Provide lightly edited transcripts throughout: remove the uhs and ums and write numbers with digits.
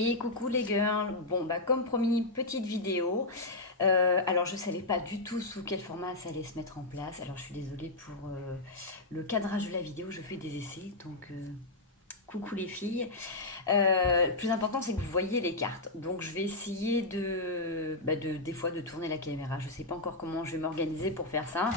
Et coucou les girls, bon bah comme promis, petite vidéo. Alors je savais pas du tout sous quel format ça allait se mettre en place, alors je suis désolée pour le cadrage de la vidéo, je fais des essais, donc coucou les filles. Le plus important, c'est que vous voyez les cartes. Donc, je vais essayer des fois de tourner la caméra. Je ne sais pas encore comment je vais m'organiser pour faire ça.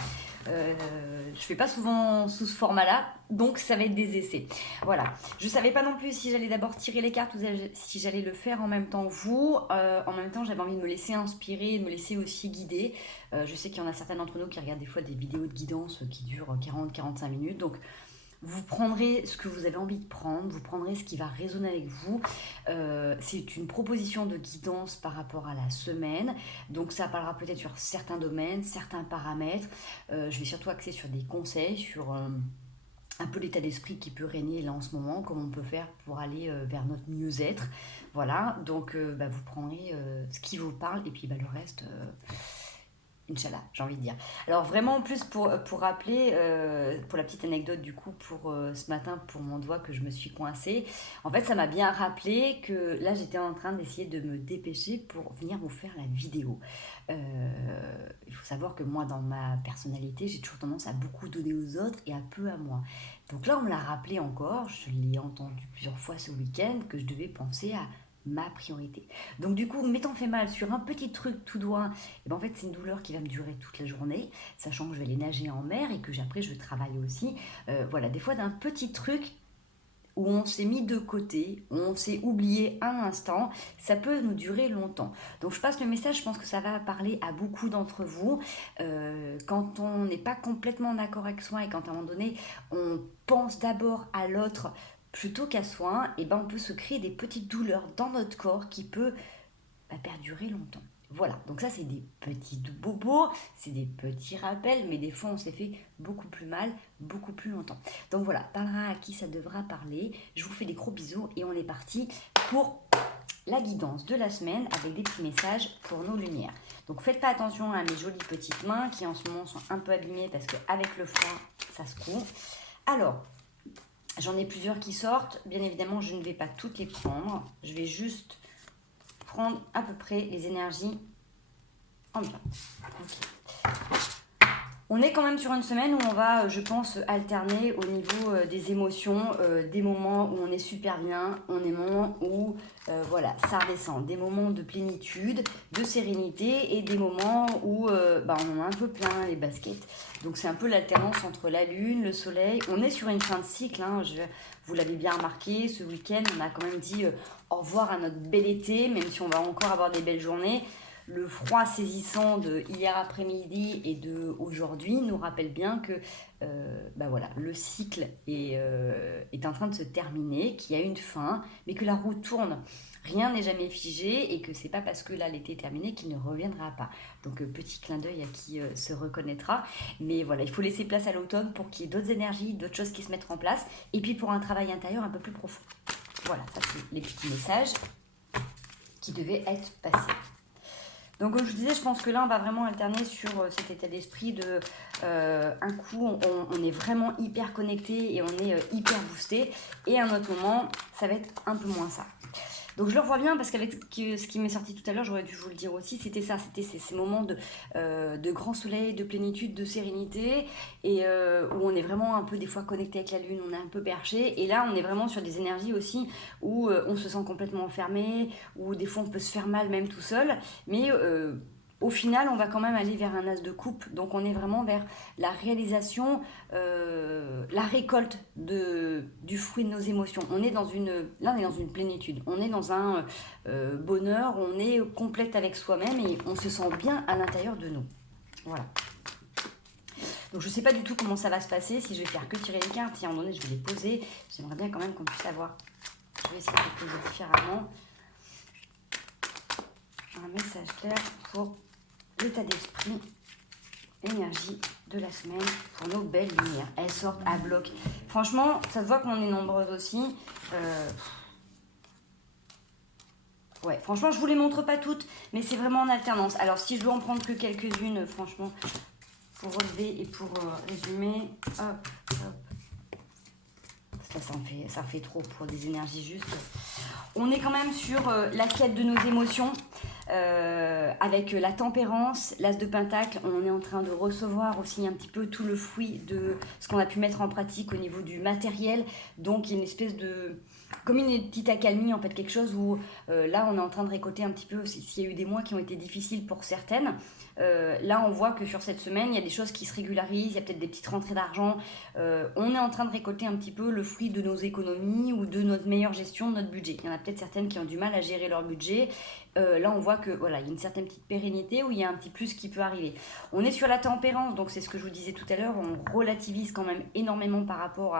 Je ne fais pas souvent sous ce format-là, donc ça va être des essais. Voilà. Je ne savais pas non plus si j'allais d'abord tirer les cartes ou si j'allais le faire en même temps que vous. En même temps, j'avais envie de me laisser inspirer, de me laisser aussi guider. Je sais qu'il y en a certains d'entre nous qui regardent des fois des vidéos de guidance qui durent 40-45 minutes. Donc, vous prendrez ce que vous avez envie de prendre, vous prendrez ce qui va résonner avec vous. C'est une proposition de guidance par rapport à la semaine. Donc ça parlera peut-être sur certains domaines, certains paramètres. Je vais surtout axer sur des conseils, sur un peu l'état d'esprit qui peut régner là en ce moment, comment on peut faire pour aller vers notre mieux-être. Voilà, donc vous prendrez ce qui vous parle et puis le reste... Inch'Allah, j'ai envie de dire. Alors vraiment, en plus, pour rappeler, pour la petite anecdote du coup, pour ce matin, pour mon doigt que je me suis coincée, en fait, ça m'a bien rappelé que là, j'étais en train d'essayer de me dépêcher pour venir vous faire la vidéo. Il faut savoir que moi, dans ma personnalité, j'ai toujours tendance à beaucoup donner aux autres et à peu à moi. Donc là, on me l'a rappelé encore, je l'ai entendu plusieurs fois ce week-end, que je devais penser à ma priorité. Donc du coup, m'étant fait mal sur un petit truc tout doigt, et ben en fait c'est une douleur qui va me durer toute la journée, sachant que je vais aller nager en mer et que après je travaille aussi. Voilà, des fois d'un petit truc où on s'est mis de côté, où on s'est oublié un instant, ça peut nous durer longtemps. Donc je passe le message, je pense que ça va parler à beaucoup d'entre vous. Quand on n'est pas complètement d'accord avec soi et quand à un moment donné on pense d'abord à l'autre plutôt qu'à soi, et ben on peut se créer des petites douleurs dans notre corps qui peut perdurer longtemps. Voilà, donc ça c'est des petits bobos, c'est des petits rappels, mais des fois on s'est fait beaucoup plus mal, beaucoup plus longtemps. Donc voilà, parlera à qui ça devra parler. Je vous fais des gros bisous et on est parti pour la guidance de la semaine avec des petits messages pour nos lumières. Donc faites pas attention à mes jolies petites mains qui en ce moment sont un peu abîmées parce qu'avec le froid, ça se coud. Alors, j'en ai plusieurs qui sortent. Bien évidemment, je ne vais pas toutes les prendre. Je vais juste prendre à peu près les énergies ambiantes. Okay. On est quand même sur une semaine où on va, je pense, alterner au niveau des émotions, des moments où on est super bien, des moments où voilà, ça redescend, des moments de plénitude, de sérénité et des moments où on en a un peu plein les baskets. Donc c'est un peu l'alternance entre la lune, le soleil. On est sur une fin de cycle, hein, vous l'avez bien remarqué, ce week-end on a quand même dit au revoir à notre bel été, même si on va encore avoir des belles journées. Le froid saisissant de hier après-midi et de aujourd'hui nous rappelle bien que le cycle est en train de se terminer, qu'il y a une fin, mais que la roue tourne. Rien n'est jamais figé et que c'est pas parce que là l'été est terminé qu'il ne reviendra pas. Donc petit clin d'œil à qui se reconnaîtra. Mais voilà, il faut laisser place à l'automne pour qu'il y ait d'autres énergies, d'autres choses qui se mettent en place. Et puis pour un travail intérieur un peu plus profond. Voilà, ça c'est les petits messages qui devaient être passés. Donc comme je vous disais, je pense que là on va vraiment alterner sur cet état d'esprit de un coup on est vraiment hyper connecté et on est hyper boosté, et à un autre moment ça va être un peu moins ça. Donc je le revois bien parce qu'avec ce qui m'est sorti tout à l'heure, j'aurais dû vous le dire aussi, c'était ça, c'était ces moments de grand soleil, de plénitude, de sérénité, et où on est vraiment un peu des fois connecté avec la lune, on est un peu perché, et là on est vraiment sur des énergies aussi où on se sent complètement enfermé, où des fois on peut se faire mal même tout seul, mais au final, on va quand même aller vers un as de coupe. Donc, on est vraiment vers la réalisation, la récolte du fruit de nos émotions. Là, on est dans une plénitude. On est dans un bonheur. On est complète avec soi-même et on se sent bien à l'intérieur de nous. Voilà. Donc, je ne sais pas du tout comment ça va se passer. Si je vais faire que tirer les cartes, si à un moment donné, je vais les poser. J'aimerais bien quand même qu'on puisse avoir... Je vais essayer de les poser différemment. Un message clair pour l'état d'esprit, l'énergie de la semaine pour nos belles lumières. Elles sortent à bloc. Franchement, ça se voit qu'on est nombreuses aussi. Ouais, franchement, je vous les montre pas toutes, mais c'est vraiment en alternance. Alors, si je dois en prendre que quelques-unes, franchement, pour relever et pour résumer, hop, hop. Ça ça en fait trop pour des énergies justes. On est quand même sur la quête de nos émotions, avec la tempérance, l'as de pentacle. On est en train de recevoir aussi un petit peu tout le fruit de ce qu'on a pu mettre en pratique au niveau du matériel. Donc il y a une espèce de... comme une petite accalmie, en fait, quelque chose où là on est en train de récolter un petit peu, s'il y a eu des mois qui ont été difficiles pour certaines, là on voit que sur cette semaine il y a des choses qui se régularisent, il y a peut-être des petites rentrées d'argent, on est en train de récolter un petit peu le fruit de nos économies ou de notre meilleure gestion de notre budget. Il y en a peut-être certaines qui ont du mal à gérer leur budget, là on voit que voilà, il y a une certaine petite pérennité où il y a un petit plus qui peut arriver. On est sur la tempérance, donc c'est ce que je vous disais tout à l'heure, on relativise quand même énormément par rapport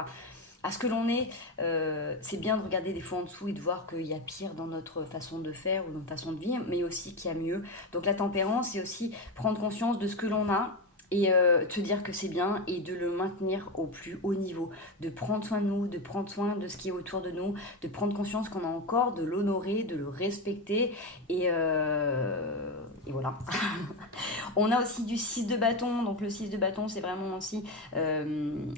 à ce que l'on est. C'est bien de regarder des fois en dessous et de voir qu'il y a pire dans notre façon de faire ou notre façon de vivre, mais aussi qu'il y a mieux. Donc la tempérance, c'est aussi prendre conscience de ce que l'on a et te dire que c'est bien et de le maintenir au plus haut niveau, de prendre soin de nous, de prendre soin de ce qui est autour de nous, de prendre conscience qu'on a encore, de l'honorer, de le respecter et voilà. On a aussi du 6 de bâton, donc le 6 de bâton c'est vraiment aussi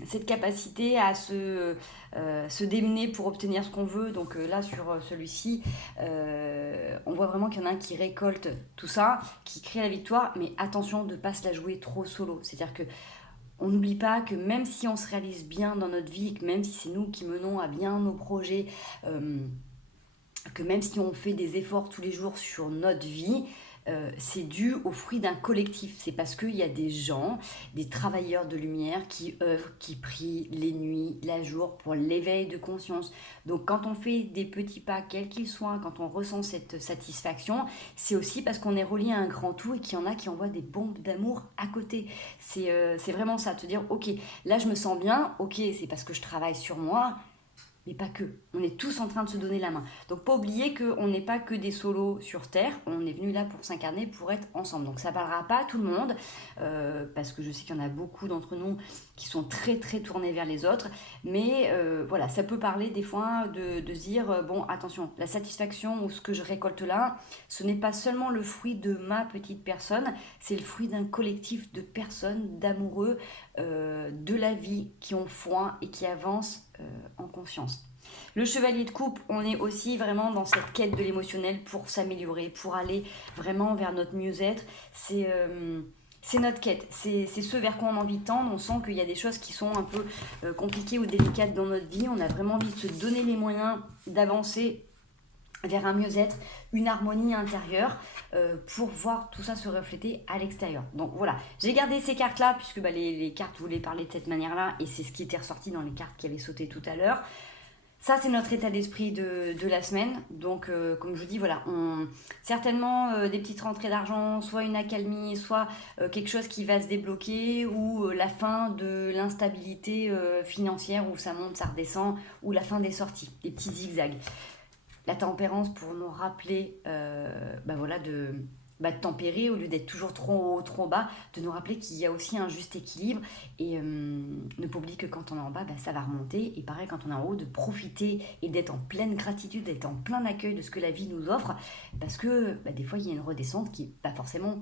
cette capacité à se démener pour obtenir ce qu'on veut. Donc là sur celui-ci, on voit vraiment qu'il y en a un qui récolte tout ça, qui crée la victoire, mais attention de ne pas se la jouer trop solo. C'est-à-dire que on n'oublie pas que même si on se réalise bien dans notre vie, que même si c'est nous qui menons à bien nos projets, que même si on fait des efforts tous les jours sur notre vie, c'est dû au fruit d'un collectif. C'est parce qu'il y a des gens, des travailleurs de lumière qui œuvrent, qui prient les nuits, la jour pour l'éveil de conscience. Donc quand on fait des petits pas, quels qu'ils soient, quand on ressent cette satisfaction, c'est aussi parce qu'on est relié à un grand tout et qu'il y en a qui envoient des bombes d'amour à côté. C'est vraiment ça, te dire, ok, là je me sens bien, ok, c'est parce que je travaille sur moi, mais pas que. On est tous en train de se donner la main. Donc pas oublier qu'on n'est pas que des solos sur Terre, on est venu là pour s'incarner, pour être ensemble. Donc ça ne parlera pas à tout le monde, parce que je sais qu'il y en a beaucoup d'entre nous qui sont très très tournés vers les autres, mais voilà, ça peut parler des fois de dire, bon attention, la satisfaction ou ce que je récolte là, ce n'est pas seulement le fruit de ma petite personne, c'est le fruit d'un collectif de personnes, d'amoureux, de la vie qui ont foi et qui avancent en conscience. Le chevalier de coupe, on est aussi vraiment dans cette quête de l'émotionnel pour s'améliorer, pour aller vraiment vers notre mieux-être. C'est notre quête, c'est ce vers quoi on a envie de tendre. On sent qu'il y a des choses qui sont un peu compliquées ou délicates dans notre vie. On a vraiment envie de se donner les moyens d'avancer vers un mieux-être, une harmonie intérieure, pour voir tout ça se refléter à l'extérieur. Donc voilà, j'ai gardé ces cartes-là, puisque les cartes voulaient parler de cette manière-là, et c'est ce qui était ressorti dans les cartes qui avaient sauté tout à l'heure. Ça, c'est notre état d'esprit de la semaine. Donc, comme je vous dis, voilà, certainement des petites rentrées d'argent, soit une accalmie, soit quelque chose qui va se débloquer, ou la fin de l'instabilité financière, où ça monte, ça redescend, ou la fin des sorties, des petits zigzags. La tempérance pour nous rappeler voilà, de tempérer au lieu d'être toujours trop haut, trop bas, de nous rappeler qu'il y a aussi un juste équilibre et ne pas oublier que quand on est en bas, ça va remonter, et pareil quand on est en haut, de profiter et d'être en pleine gratitude, d'être en plein accueil de ce que la vie nous offre, parce que des fois il y a une redescente qui n'est pas forcément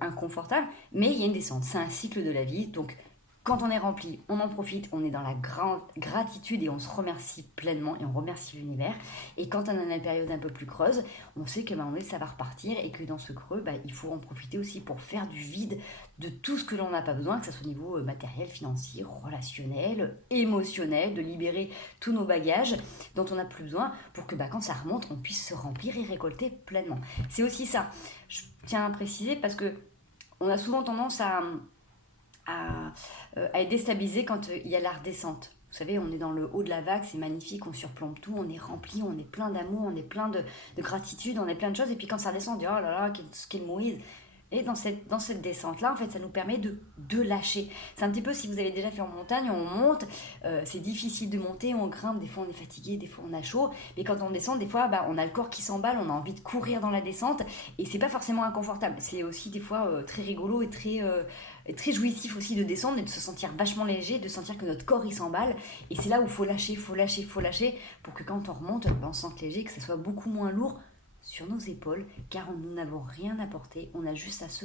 inconfortable, mais il y a une descente, c'est un cycle de la vie. Donc quand on est rempli, on en profite, on est dans la grande gratitude et on se remercie pleinement et on remercie l'univers. Et quand on a une période un peu plus creuse, on sait que ça va repartir et que dans ce creux, il faut en profiter aussi pour faire du vide de tout ce que l'on n'a pas besoin, que ce soit au niveau matériel, financier, relationnel, émotionnel, de libérer tous nos bagages dont on n'a plus besoin pour que être remonte, on puisse se remplir et récolter pleinement. C'est aussi ça. Je tiens à préciser parce que on a souvent tendance à être déstabilisé quand il y a la redescente. Vous savez, on est dans le haut de la vague, c'est magnifique, on surplombe tout, on est rempli, on est plein d'amour, on est plein de gratitude, on est plein de choses. Et puis quand ça redescend, on dit « Oh là là, quelle mouise !» Et dans cette descente-là, en fait, ça nous permet de lâcher. C'est un petit peu si vous avez déjà fait en montagne, on monte, c'est difficile de monter, on grimpe, des fois on est fatigué, des fois on a chaud. Mais quand on descend, des fois, on a le corps qui s'emballe, on a envie de courir dans la descente. Et c'est pas forcément inconfortable. C'est aussi des fois très rigolo et très jouissif aussi de descendre et de se sentir vachement léger, de sentir que notre corps il s'emballe. Et c'est là où il faut lâcher pour que quand on remonte, on se sente léger, que ça soit beaucoup moins lourd sur nos épaules, car nous n'avons rien à porter, on a juste à se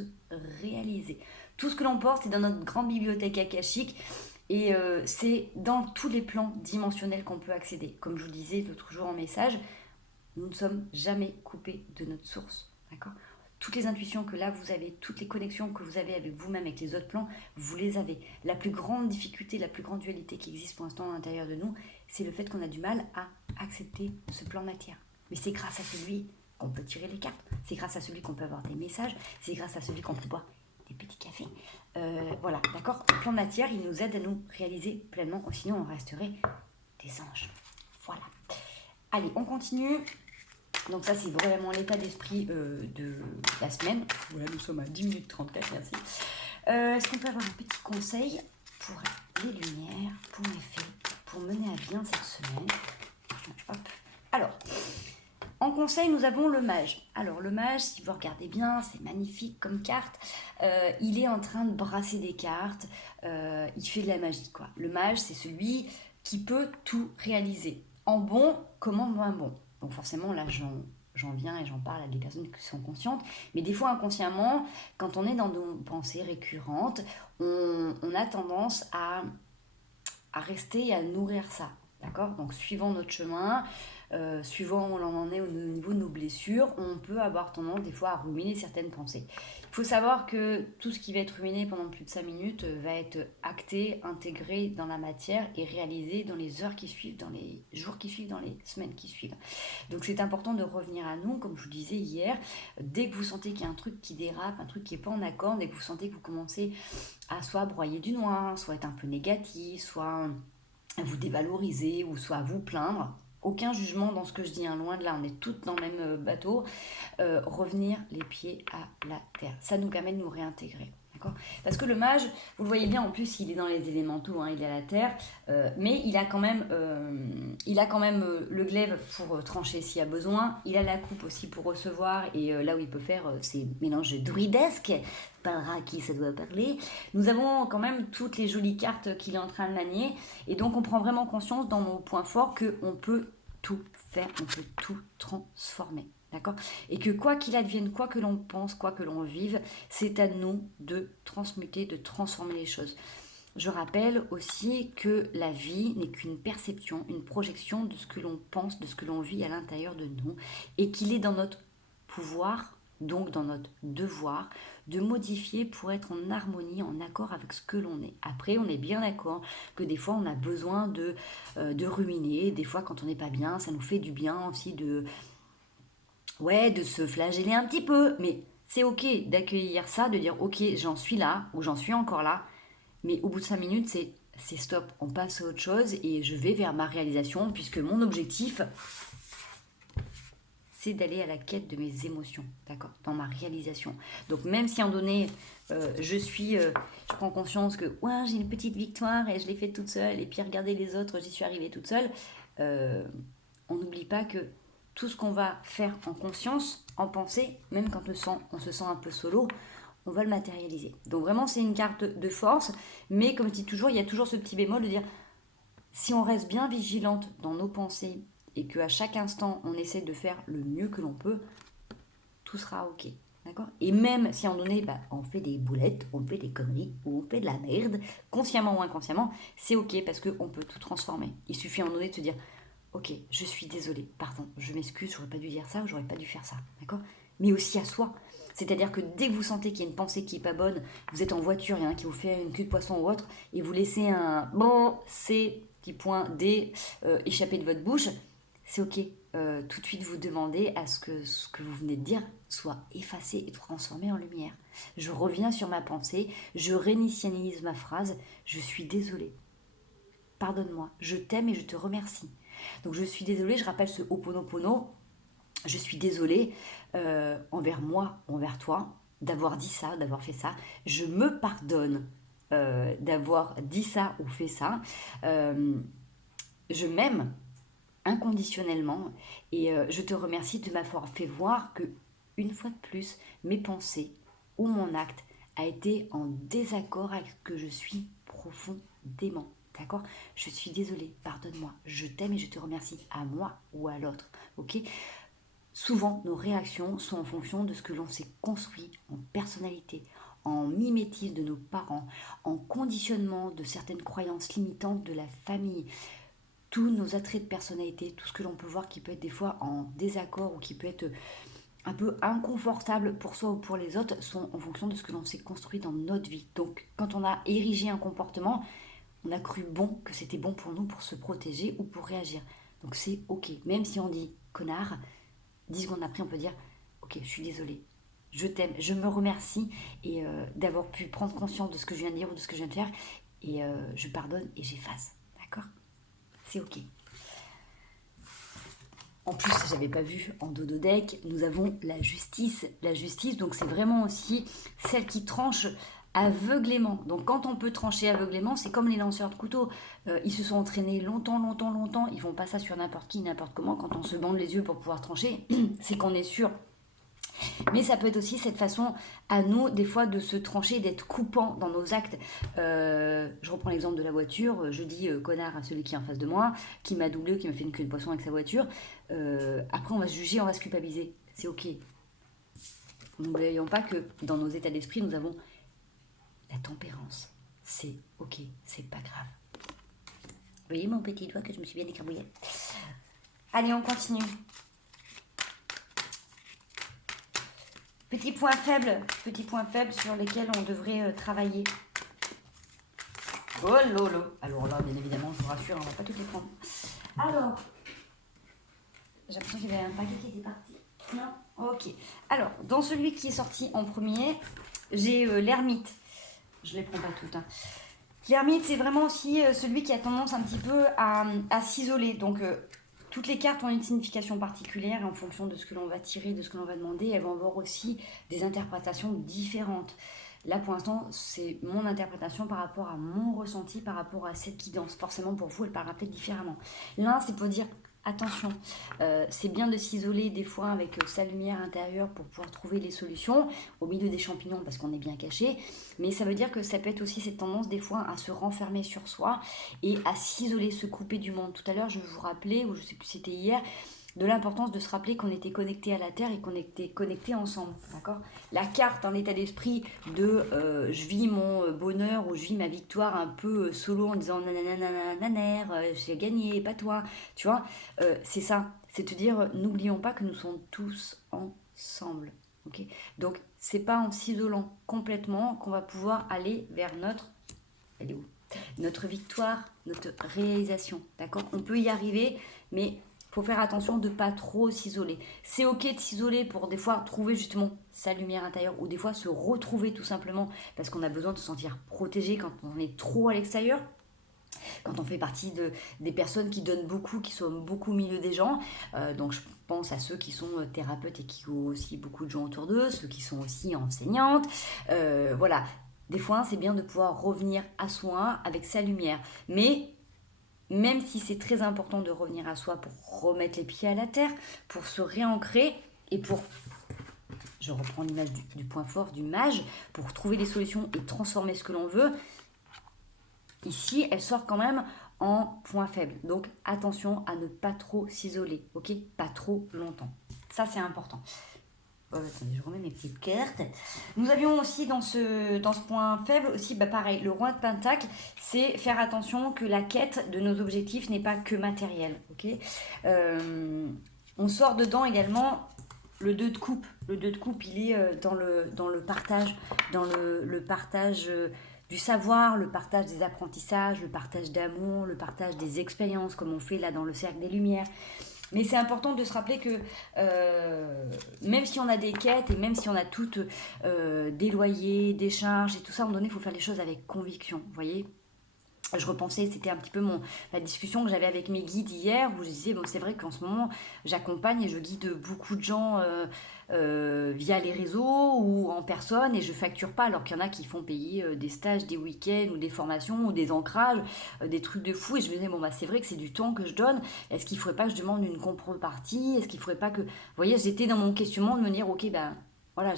réaliser. Tout ce que l'on porte est dans notre grande bibliothèque akashique, Et c'est dans tous les plans dimensionnels qu'on peut accéder. Comme je vous disais l'autre jour en message, nous ne sommes jamais coupés de notre source. D'accord ? Toutes les intuitions que là vous avez, toutes les connexions que vous avez avec vous-même, avec les autres plans, vous les avez. La plus grande difficulté, la plus grande dualité qui existe pour l'instant à l'intérieur de nous, c'est le fait qu'on a du mal à accepter ce plan matière. Mais c'est grâce à celui qu'on peut tirer les cartes, c'est grâce à celui qu'on peut avoir des messages, c'est grâce à celui qu'on peut boire des petits cafés. Voilà, d'accord ? Le plan matière, il nous aide à nous réaliser pleinement, sinon on resterait des anges. Voilà. Allez, on continue. Donc ça, c'est vraiment l'état d'esprit de la semaine. Voilà, nous sommes à 10 minutes 34, merci. Est-ce qu'on peut avoir un petit conseil pour les lumières, pour mes faits, pour mener à bien cette semaine ? Hop. Alors, en conseil, nous avons le mage. Alors, le mage, si vous regardez bien, c'est magnifique comme carte. Il est en train de brasser des cartes. Il fait de la magie, quoi. Le mage, c'est celui qui peut tout réaliser. En bon comme en moins bon. Donc forcément, là, j'en viens et j'en parle à des personnes qui sont conscientes. Mais des fois, inconsciemment, quand on est dans nos pensées récurrentes, on a tendance à rester et à nourrir ça. D'accord ? Donc, suivant notre chemin, suivant où l'on en est au niveau de nos blessures, on peut avoir tendance des fois à ruminer certaines pensées. Il faut savoir que tout ce qui va être ruminé pendant plus de 5 minutes va être acté, intégré dans la matière et réalisé dans les heures qui suivent, dans les jours qui suivent, dans les semaines qui suivent. Donc c'est important de revenir à nous, comme je vous disais hier, dès que vous sentez qu'il y a un truc qui dérape, un truc qui n'est pas en accord, dès que vous sentez que vous commencez à soit broyer du noir, soit être un peu négatif, soit à vous dévaloriser ou soit à vous plaindre. Aucun jugement dans ce que je dis, hein, loin de là, on est toutes dans le même bateau. Revenir les pieds à la terre, ça nous permet de nous réintégrer. D'accord ? Parce que le mage, vous le voyez bien, en plus il est dans les élémentaux, hein, il est à la terre, mais il a quand même, le glaive pour trancher s'il y a besoin, il a la coupe aussi pour recevoir, et là où il peut faire ces mélanges druidesques, parlera à qui ça doit parler. Nous avons quand même toutes les jolies cartes qu'il est en train de manier, et donc on prend vraiment conscience dans nos points forts qu'on peut tout faire, on peut tout transformer. D'accord ? Et que quoi qu'il advienne, quoi que l'on pense, quoi que l'on vive, c'est à nous de transmuter, de transformer les choses. Je rappelle aussi que la vie n'est qu'une perception, une projection de ce que l'on pense, de ce que l'on vit à l'intérieur de nous, et qu'il est dans notre pouvoir, donc dans notre devoir, de modifier pour être en harmonie, en accord avec ce que l'on est. Après, on est bien d'accord que des fois, on a besoin de ruminer. Des fois, quand on n'est pas bien, ça nous fait du bien aussi de se flageller un petit peu. Mais c'est ok d'accueillir ça, de dire ok, j'en suis là, ou j'en suis encore là. Mais au bout de 5 minutes, c'est stop. On passe à autre chose et je vais vers ma réalisation, puisque mon objectif, c'est d'aller à la quête de mes émotions, d'accord, dans ma réalisation. Donc même si en donné, je prends conscience que ouais, j'ai une petite victoire et je l'ai faite toute seule, et puis regardez les autres, j'y suis arrivée toute seule, on n'oublie pas que tout ce qu'on va faire en conscience, en pensée, même quand on se sent un peu solo, on va le matérialiser. Donc vraiment, c'est une carte de force, mais comme je dis toujours, il y a toujours ce petit bémol de dire, si on reste bien vigilante dans nos pensées, et qu'à chaque instant, on essaie de faire le mieux que l'on peut, tout sera ok. D'accord ? Et même si à un moment donné, on fait des boulettes, on fait des conneries, ou on fait de la merde, consciemment ou inconsciemment, c'est ok parce qu'on peut tout transformer. Il suffit à un moment donné de se dire, ok, je suis désolée, pardon, je m'excuse, j'aurais pas dû dire ça, ou j'aurais pas dû faire ça. D'accord ? Mais aussi à soi. C'est-à-dire que dès que vous sentez qu'il y a une pensée qui n'est pas bonne, vous êtes en voiture, il y en a un qui vous fait une queue de poisson ou autre, et vous laissez un bon C, petit point D, échapper de votre bouche, c'est ok. Tout de suite vous demandez à ce que vous venez de dire soit effacé et transformé en lumière. Je reviens sur ma pensée, je réinitialise ma phrase, je suis désolée. Pardonne-moi, je t'aime et je te remercie. Donc je suis désolée, je rappelle ce Ho'oponopono, je suis désolée envers moi, envers toi, d'avoir dit ça, d'avoir fait ça. Je me pardonne d'avoir dit ça ou fait ça. Je m'aime inconditionnellement et je te remercie de m'avoir fait voir que, une fois de plus, mes pensées ou mon acte a été en désaccord avec ce que je suis profondément. D'accord ? Je suis désolée, pardonne-moi, je t'aime et je te remercie, à moi ou à l'autre. Ok ? Souvent, nos réactions sont en fonction de ce que l'on s'est construit en personnalité, en mimétisme de nos parents, en conditionnement de certaines croyances limitantes de la famille, tous nos attraits de personnalité, tout ce que l'on peut voir qui peut être des fois en désaccord ou qui peut être un peu inconfortable pour soi ou pour les autres, sont en fonction de ce que l'on s'est construit dans notre vie. Donc quand on a érigé un comportement, on a cru bon que c'était bon pour nous pour se protéger ou pour réagir. Donc c'est ok. Même si on dit connard, 10 secondes après on peut dire ok, je suis désolée, je t'aime, je me remercie et d'avoir pu prendre conscience de ce que je viens de dire ou de ce que je viens de faire et je pardonne et j'efface. D'accord? C'est ok. En plus, j'avais pas vu en dododeck, nous avons la justice. La justice, donc c'est vraiment aussi celle qui tranche aveuglément. Donc quand on peut trancher aveuglément, c'est comme les lanceurs de couteaux. Ils se sont entraînés longtemps. Ils font pas ça sur n'importe qui, n'importe comment. Quand on se bande les yeux pour pouvoir trancher, c'est qu'on est sûr. Mais ça peut être aussi cette façon à nous, des fois, de se trancher, d'être coupant dans nos actes. Je reprends l'exemple de la voiture. Je dis connard à celui qui est en face de moi, qui m'a doublé ou qui m'a fait une queue de poisson avec sa voiture. Après, on va se juger, on va se culpabiliser. C'est ok. N'oublions pas que dans nos états d'esprit, nous avons la tempérance. C'est ok, c'est pas grave. Vous voyez mon petit doigt que je me suis bien écrabouillée. Allez, on continue. Petits points faibles sur lesquels on devrait travailler. Oh lolo. Alors là, bien évidemment, je vous rassure, on va pas tout les prendre. Alors, j'ai l'impression qu'il y avait un paquet qui était parti. Non? Ok. Alors, dans celui qui est sorti en premier, j'ai l'ermite. Je les prends pas toutes. Hein. L'ermite, c'est vraiment aussi celui qui a tendance un petit peu à s'isoler. Donc, toutes les cartes ont une signification particulière en fonction de ce que l'on va tirer, de ce que l'on va demander. Elles vont avoir aussi des interprétations différentes. Là, pour l'instant, c'est mon interprétation par rapport à mon ressenti, par rapport à cette guidance. Forcément, pour vous, elle parlera peut-être différemment. L'un, c'est pour dire, attention, c'est bien de s'isoler des fois avec sa lumière intérieure pour pouvoir trouver les solutions au milieu des champignons parce qu'on est bien caché. Mais ça veut dire que ça peut être aussi cette tendance des fois à se renfermer sur soi et à s'isoler, se couper du monde. Tout à l'heure, je vous rappelais, ou je sais plus si c'était hier, de l'importance de se rappeler qu'on était connecté à la Terre et qu'on était connecté ensemble, d'accord? La carte, un état d'esprit de je vis mon bonheur ou je vis ma victoire un peu solo en disant nananananer, j'ai gagné, pas toi, tu vois? C'est ça, c'est te dire, n'oublions pas que nous sommes tous ensemble, ok? Donc, c'est pas en s'isolant complètement qu'on va pouvoir aller vers notre... Elle est où? Notre victoire, notre réalisation, d'accord? On peut y arriver, mais faut faire attention de pas trop s'isoler. C'est ok de s'isoler pour des fois trouver justement sa lumière intérieure ou des fois se retrouver tout simplement parce qu'on a besoin de se sentir protégé quand on est trop à l'extérieur. Quand on fait partie des personnes qui donnent beaucoup, qui sont beaucoup au milieu des gens. Donc je pense à ceux qui sont thérapeutes et qui ont aussi beaucoup de gens autour d'eux, ceux qui sont aussi enseignantes. Voilà, des fois c'est bien de pouvoir revenir à soi avec sa lumière. Mais même si c'est très important de revenir à soi pour remettre les pieds à la terre, pour se réancrer et pour, je reprends l'image du point fort du mage, pour trouver des solutions et transformer ce que l'on veut, ici elle sort quand même en point faible. Donc attention à ne pas trop s'isoler, ok? Pas trop longtemps. Ça c'est important. Attendez, je remets mes petites cartes. Nous avions aussi dans ce point faible, aussi pareil, le roi de Pentacle, c'est faire attention que la quête de nos objectifs n'est pas que matérielle. Okay, on sort dedans également le 2 de coupe. Le 2 de coupe, il est dans le partage, dans le partage du savoir, le partage des apprentissages, le partage d'amour, le partage des expériences, comme on fait là dans le cercle des lumières. Mais c'est important de se rappeler que même si on a des quêtes et même si on a toutes des loyers, des charges et tout ça, à un moment donné, il faut faire les choses avec conviction, vous voyez. Je repensais, c'était un petit peu la discussion que j'avais avec mes guides hier, où je disais, bon, c'est vrai qu'en ce moment, j'accompagne et je guide beaucoup de gens via les réseaux ou en personne et je facture pas, alors qu'il y en a qui font payer des stages, des week-ends ou des formations ou des ancrages, des trucs de fou. Et je me disais, bon, c'est vrai que c'est du temps que je donne. Est-ce qu'il faudrait pas que je demande une contrepartie? Est-ce qu'il faudrait pas que... Vous voyez, j'étais dans mon questionnement de me dire, ok, voilà,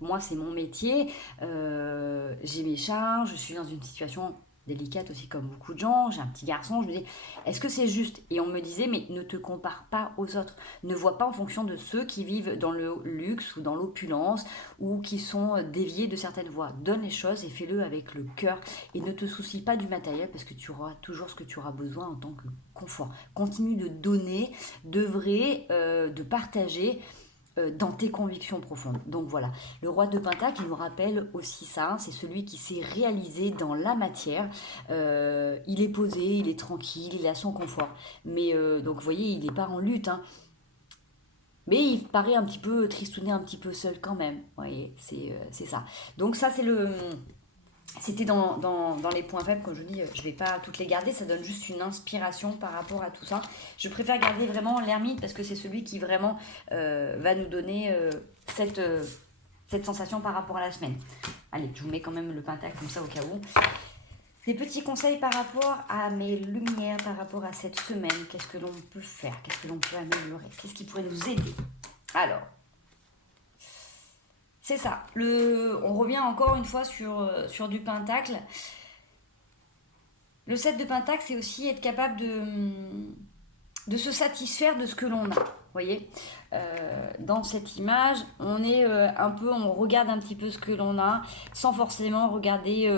moi, c'est mon métier, j'ai mes charges, je suis dans une situation délicate aussi comme beaucoup de gens, j'ai un petit garçon, je me dis, est-ce que c'est juste? Et on me disait, mais ne te compare pas aux autres, ne vois pas en fonction de ceux qui vivent dans le luxe ou dans l'opulence ou qui sont déviés de certaines voies. Donne les choses et fais-le avec le cœur et ne te soucie pas du matériel parce que tu auras toujours ce que tu auras besoin en tant que confort. Continue de donner, d'œuvrer, de partager dans tes convictions profondes. Donc voilà, le roi de Pentacle, il nous rappelle aussi ça, c'est celui qui s'est réalisé dans la matière. Il est posé, il est tranquille, il a son confort. Mais donc vous voyez, il n'est pas en lutte, hein. Mais il paraît un petit peu tristouné, un petit peu seul quand même. Vous voyez, c'est ça. Donc ça, c'était dans les points faibles, comme je dis, je ne vais pas toutes les garder, ça donne juste une inspiration par rapport à tout ça. Je préfère garder vraiment l'ermite parce que c'est celui qui vraiment va nous donner cette sensation par rapport à la semaine. Allez, je vous mets quand même le pentacle comme ça au cas où. Des petits conseils par rapport à mes lumières, par rapport à cette semaine. Qu'est-ce que l'on peut faire? Qu'est-ce que l'on peut améliorer? Qu'est-ce qui pourrait nous aider? Alors, c'est ça. On revient encore une fois sur du pentacle. Le 7 de pentacle, c'est aussi être capable de se satisfaire de ce que l'on a. Vous voyez, dans cette image, on est on regarde un petit peu ce que l'on a, sans forcément regarder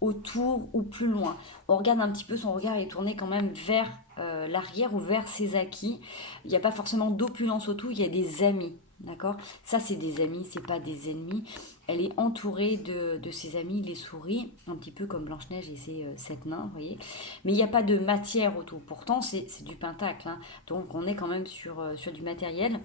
autour ou plus loin. On regarde un petit peu, son regard est tourné quand même vers l'arrière ou vers ses acquis. Il n'y a pas forcément d'opulence autour, il y a des amis. D'accord? Ça, c'est des amis, c'est pas des ennemis. Elle est entourée de ses amis, les souris, un petit peu comme Blanche-Neige et ses 7 nains, vous voyez. Mais il n'y a pas de matière autour. Pourtant, c'est du pentacle, hein. Donc, on est quand même sur du matériel.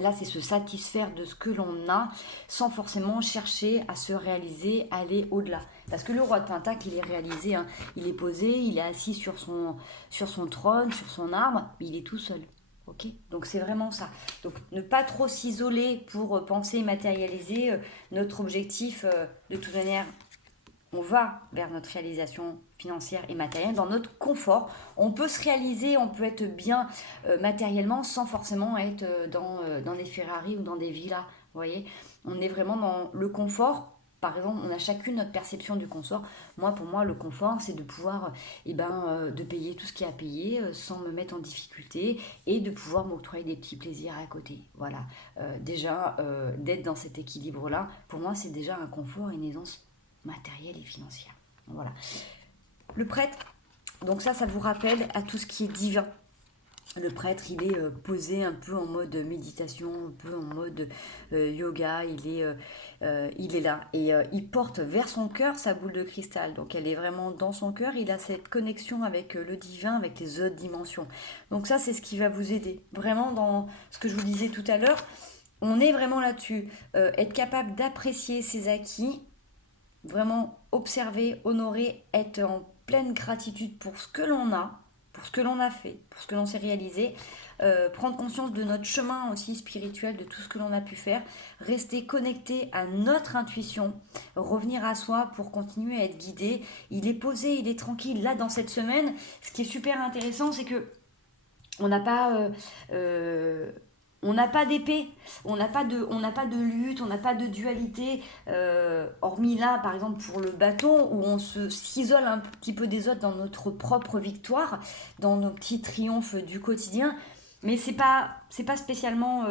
Là, c'est se satisfaire de ce que l'on a sans forcément chercher à se réaliser, aller au-delà. Parce que le roi de Pentacle, il est réalisé, hein. Il est posé, il est assis sur son trône, sur son arbre, mais il est tout seul. Ok, donc c'est vraiment ça. Donc ne pas trop s'isoler pour penser matérialiser notre objectif. De toute manière, on va vers notre réalisation financière et matérielle, dans notre confort. On peut se réaliser, on peut être bien matériellement sans forcément être dans des Ferrari ou dans des villas. Vous voyez, on est vraiment dans le confort. Par exemple, on a chacune notre perception du confort. Pour moi, le confort, c'est de pouvoir de payer tout ce qu'il y a à payer sans me mettre en difficulté et de pouvoir m'octroyer des petits plaisirs à côté. Voilà. Déjà, d'être dans cet équilibre-là, pour moi, c'est déjà un confort et une aisance matérielle et financière. Voilà. Le prêtre, donc ça vous rappelle à tout ce qui est divin. Le prêtre, il est posé un peu en mode méditation, un peu en mode yoga, il est là. Et il porte vers son cœur sa boule de cristal. Donc elle est vraiment dans son cœur, il a cette connexion avec le divin, avec les autres dimensions. Donc ça, c'est ce qui va vous aider. Vraiment dans ce que je vous disais tout à l'heure, on est vraiment là-dessus. Être capable d'apprécier ses acquis, vraiment observer, honorer, être en pleine gratitude pour ce que l'on a, pour ce que l'on a fait, pour ce que l'on s'est réalisé, prendre conscience de notre chemin aussi spirituel, de tout ce que l'on a pu faire, rester connecté à notre intuition, revenir à soi pour continuer à être guidé. Il est posé, il est tranquille. Là, dans cette semaine, ce qui est super intéressant, c'est que on n'a pas... on n'a pas d'épée, on n'a pas de lutte, on n'a pas de dualité, hormis là, par exemple, pour le bâton, où on s'isole un petit peu des autres dans notre propre victoire, dans nos petits triomphes du quotidien. Mais c'est pas spécialement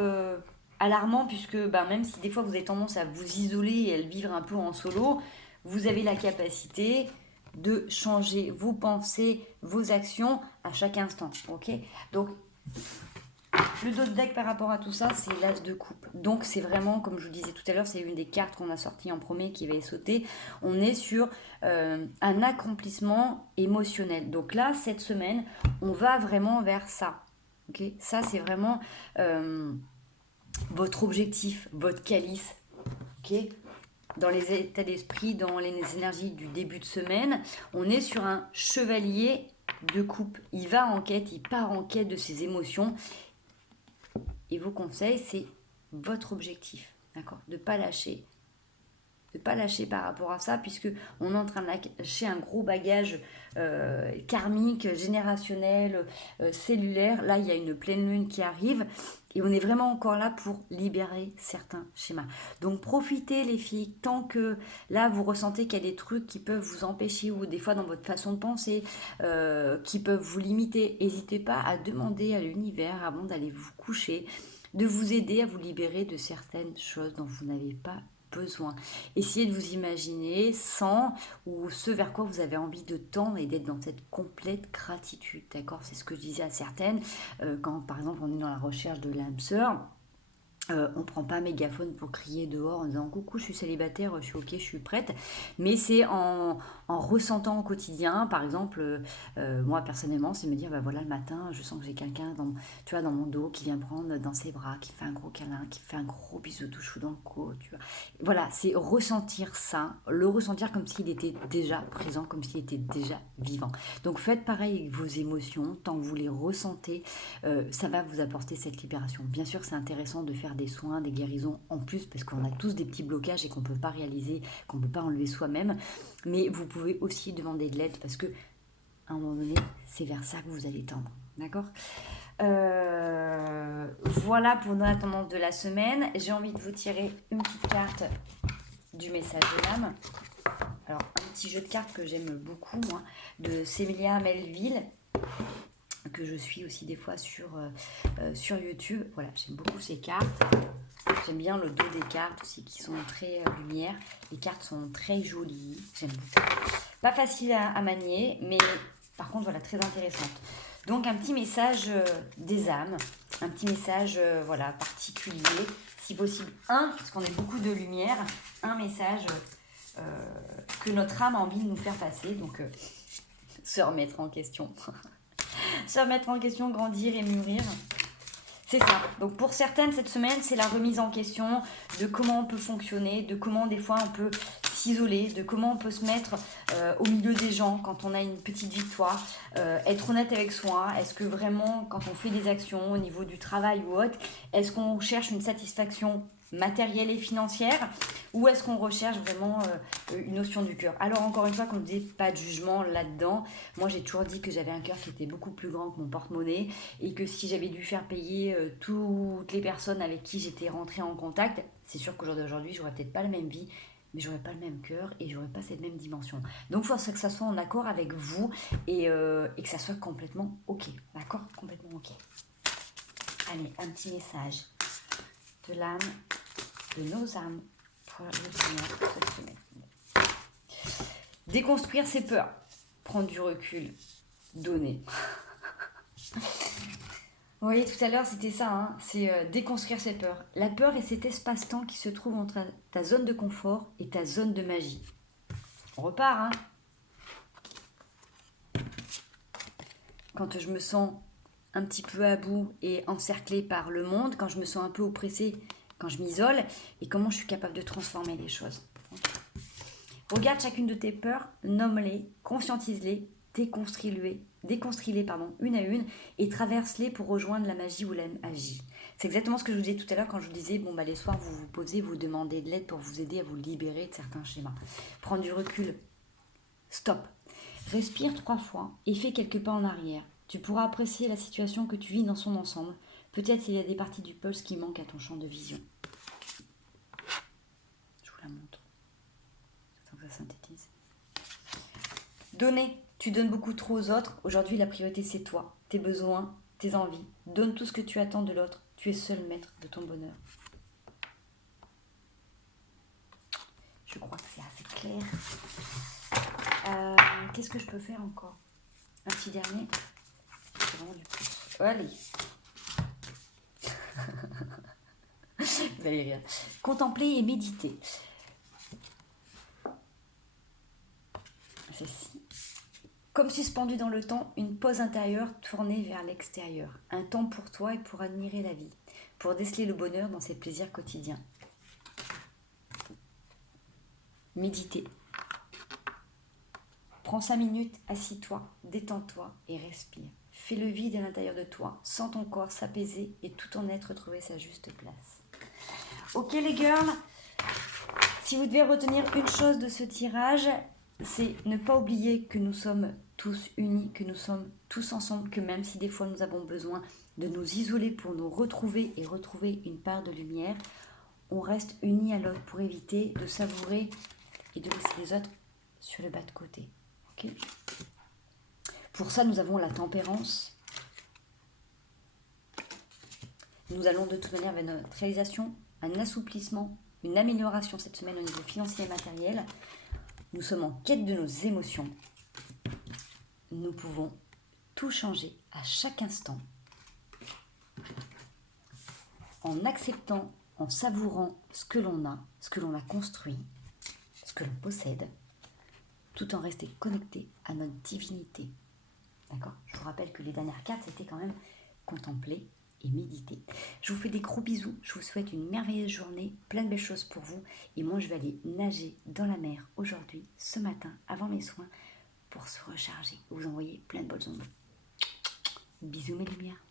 alarmant, puisque même si des fois vous avez tendance à vous isoler et à le vivre un peu en solo, vous avez la capacité de changer vos pensées, vos actions à chaque instant. Ok? Donc, le dos de deck par rapport à tout ça, c'est l'as de coupe. Donc c'est vraiment, comme je vous disais tout à l'heure, c'est une des cartes qu'on a sorties en premier qui va sauter. On est sur un accomplissement émotionnel. Donc là, cette semaine, on va vraiment vers ça. Okay, ça, c'est vraiment votre objectif, votre calice. Okay, dans les états d'esprit, dans les énergies du début de semaine, on est sur un chevalier de coupe. Il va en quête, il part en quête de ses émotions. Et vos conseils, c'est votre objectif, d'accord? De ne pas lâcher, de pas lâcher par rapport à ça, puisque on est en train de lâcher un gros bagage karmique, générationnel, cellulaire. Là, il y a une pleine lune qui arrive et on est vraiment encore là pour libérer certains schémas. Donc profitez les filles, tant que là vous ressentez qu'il y a des trucs qui peuvent vous empêcher, ou des fois dans votre façon de penser, qui peuvent vous limiter, n'hésitez pas à demander à l'univers avant d'aller vous coucher, de vous aider à vous libérer de certaines choses dont vous n'avez pas besoin. Essayez de vous imaginer sans, ou ce vers quoi vous avez envie de tendre, et d'être dans cette complète gratitude, d'accord? C'est ce que je disais à certaines, quand par exemple on est dans la recherche de l'âme sœur. On prend pas un mégaphone pour crier dehors en disant coucou, je suis célibataire, je suis ok, je suis prête, mais c'est en ressentant au quotidien. Par exemple, moi personnellement, c'est me dire bah voilà, le matin je sens que j'ai quelqu'un dans, tu vois, dans mon dos qui vient me prendre dans ses bras, qui fait un gros câlin, qui fait un gros bisou tout chou dans le cou, tu vois. Voilà, c'est ressentir ça, le ressentir comme s'il était déjà présent, comme s'il était déjà vivant. Donc faites pareil avec vos émotions, tant que vous les ressentez, ça va vous apporter cette libération. Bien sûr, c'est intéressant de faire des soins, des guérisons en plus, parce qu'on a tous des petits blocages et qu'on ne peut pas réaliser, qu'on ne peut pas enlever soi-même. Mais vous pouvez aussi demander de l'aide, parce que à un moment donné, c'est vers ça que vous allez tendre. D'accord? Voilà pour la tendance de la semaine. J'ai envie de vous tirer une petite carte du message de l'âme. Alors, un petit jeu de cartes que j'aime beaucoup, moi, de Célia Melville, que je suis aussi des fois sur YouTube. Voilà, j'aime beaucoup ces cartes. J'aime bien le dos des cartes aussi, qui sont très lumière. Les cartes sont très jolies, j'aime beaucoup. Pas facile à manier, mais par contre, voilà, très intéressante. Donc, un petit message des âmes, un petit message voilà, particulier, si possible parce qu'on a beaucoup de lumière, un message que notre âme a envie de nous faire passer. Donc, se remettre en question. Se remettre en question, grandir et mûrir. C'est ça. Donc pour certaines, cette semaine, c'est la remise en question de comment on peut fonctionner, de comment des fois on peut s'isoler, de comment on peut se mettre au milieu des gens quand on a une petite victoire, être honnête avec soi. Est-ce que vraiment, quand on fait des actions au niveau du travail ou autre, est-ce qu'on cherche une satisfaction matérielle et financière, ou est-ce qu'on recherche vraiment une notion du cœur? Alors encore une fois, qu'on ne dit pas de jugement là-dedans. Moi j'ai toujours dit que j'avais un cœur qui était beaucoup plus grand que mon porte-monnaie, et que si j'avais dû faire payer toutes les personnes avec qui j'étais rentrée en contact, c'est sûr qu'aujourd'hui j'aurais peut-être pas la même vie, mais j'aurais pas le même cœur et j'aurais pas cette même dimension. Donc il faut que ça soit en accord avec vous, et que ça soit complètement ok, d'accord? Complètement ok. Allez, un petit message de l'âme, de nos âmes, pour le bonheur cette semaine. Déconstruire ses peurs, prendre du recul, donner. Vous voyez, tout à l'heure, c'était ça, hein, c'est déconstruire ses peurs. La peur est cet espace-temps qui se trouve entre ta zone de confort et ta zone de magie. On repart, hein. Quand je me sens un petit peu à bout et encerclée par le monde, quand je me sens un peu oppressée, quand je m'isole, et comment je suis capable de transformer les choses. Regarde chacune de tes peurs, nomme-les, conscientise-les, déconstruis-les une à une, et traverse-les pour rejoindre la magie ou la magie. C'est exactement ce que je vous disais tout à l'heure quand je vous disais, bon bah les soirs vous vous posez, vous demandez de l'aide pour vous aider à vous libérer de certains schémas. Prends du recul, stop, respire 3 fois et fais quelques pas en arrière. Tu pourras apprécier la situation que tu vis dans son ensemble. Peut-être qu'il y a des parties du pulse qui manquent à ton champ de vision. Je vous la montre. J'attends que ça synthétise. Donner. Tu donnes beaucoup trop aux autres. Aujourd'hui, la priorité, c'est toi, tes besoins, tes envies. Donne tout ce que tu attends de l'autre. Tu es seul maître de ton bonheur. Je crois que c'est assez clair. Qu'est-ce que je peux faire encore? Un petit dernier. C'est vraiment du plus. Allez. Vous allez rire. Contempler et méditer. Ceci. Comme suspendu dans le temps, une pause intérieure tournée vers l'extérieur. Un temps pour toi et pour admirer la vie. Pour déceler le bonheur dans ses plaisirs quotidiens. Méditer. Prends 5 minutes, assis-toi, détends-toi et respire. Fais le vide à l'intérieur de toi, sens ton corps s'apaiser et tout ton être trouver sa juste place. Ok les girls, Si vous devez retenir une chose de ce tirage, c'est ne pas oublier que nous sommes tous unis, que nous sommes tous ensemble, que même si des fois nous avons besoin de nous isoler pour nous retrouver et retrouver une part de lumière, on reste unis à l'autre pour éviter de savourer et de laisser les autres sur le bas de côté. Okay. Pour ça, nous avons la tempérance. Nous allons de toute manière vers notre réalisation, un assouplissement, une amélioration cette semaine au niveau financier et matériel. Nous sommes en quête de nos émotions. Nous pouvons tout changer à chaque instant en acceptant, en savourant ce que l'on a construit, ce que l'on possède, tout en restant connecté à notre divinité. D'accord ? Je vous rappelle que les dernières cartes, c'était quand même contempler et méditer. Je vous fais des gros bisous. Je vous souhaite une merveilleuse journée, plein de belles choses pour vous. Et moi, je vais aller nager dans la mer aujourd'hui, ce matin, avant mes soins, pour se recharger. Vous envoyer plein de bonnes ondes. Bisous mes lumières.